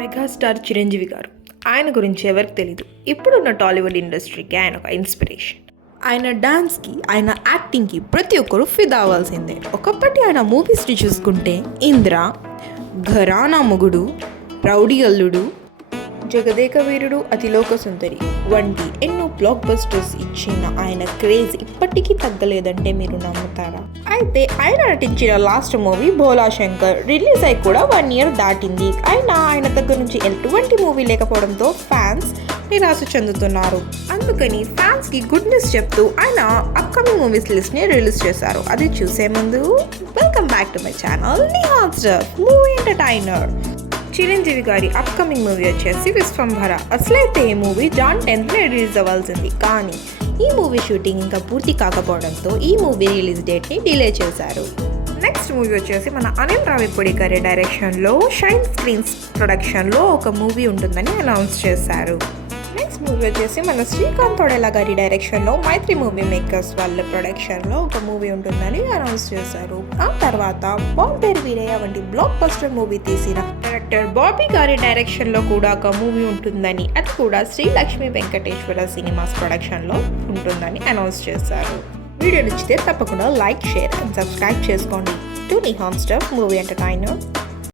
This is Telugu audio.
మెగాస్టార్ చిరంజీవి గారు. ఆయన గురించి ఎవరికి తెలీదు. ఇప్పుడున్న టాలీవుడ్ ఇండస్ట్రీకి ఆయన ఒక ఇన్స్పిరేషన్. ఆయన డాన్స్కి, ఆయన యాక్టింగ్కి ప్రతి ఒక్కరూ ఫిదా అవ్వాల్సిందే. ఒకప్పటి ఆయన మూవీస్ని చూసుకుంటే ఇంద్ర, ఘరానా మొగుడు, రౌడీ అల్లుడు, జగదేక వీరుడు, అతిలోక సుందరి వంటి ఎన్నో బ్లాక్ బస్టర్స్ ఇచ్చిన ఆయన క్రేజ్ ఇప్పటికీ తగ్గలేదంటే మీరు నమ్ముతారా? అయితే ఆయన నటించిన last movie Bhola Shankar release అయి కూడా 1 year దాటింది. అయినా ఆయన దగ్గర నుంచి ఎటువంటి మూవీ లేకపోవడంతో ఫ్యాన్స్ నిరాశ చెందుతున్నారు. అందుకని ఫ్యాన్స్కి గుడ్ న్యూస్ చెప్తూ ఆయన అప్కమింగ్ మూవీస్ లిస్ట్ని రిలీజ్ చేశారు. అది చూసే ముందు welcome back to my channel Nihal stuff movie entertainer. Chiranjeevi గారి అప్కమింగ్ మూవీ వచ్చేసి విశ్వంభర. అసలైతే ఈ మూవీ జాన్ 10th రిలీజ్ అవ్వాల్సింది, కానీ ఈ మూవీ షూటింగ్ ఇంకా పూర్తి కాకపోవడంతో ఈ మూవీ రిలీజ్ డేట్ని డిలే చేశారు. నెక్స్ట్ మూవీ వచ్చేసి మన అనిల్ రావిపూడి గారి డైరెక్షన్లో షైన్ స్క్రీన్స్ ప్రొడక్షన్లో ఒక మూవీ ఉంటుందని అనౌన్స్ చేశారు. నెక్స్ట్ మూవీ వచ్చేసి మన శ్రీకాంత్ తోడేలా గారి డైరెక్షన్లో మైత్రి మూవీ మేకర్స్ వాళ్ళ ప్రొడక్షన్లో ఒక మూవీ ఉంటుందని అనౌన్స్ చేశారు. ఆ తర్వాత బాంబే వీరయ్య వంటి బ్లాక్ బస్టర్ మూవీ తీసిన డైరెక్టర్ బాబీ గారి డైరెక్షన్లో కూడా ఒక మూవీ ఉంటుందని, అది కూడా శ్రీ లక్ష్మీ వెంకటేశ్వర సినిమాస్ ప్రొడక్షన్లో ఉంటుందని అనౌన్స్ చేశారు. వీడియో నచ్చితే తప్పకుండా లైక్, షేర్ అండ్ సబ్స్క్రైబ్ చేసుకోండి to Nihal stuff movie entertainer.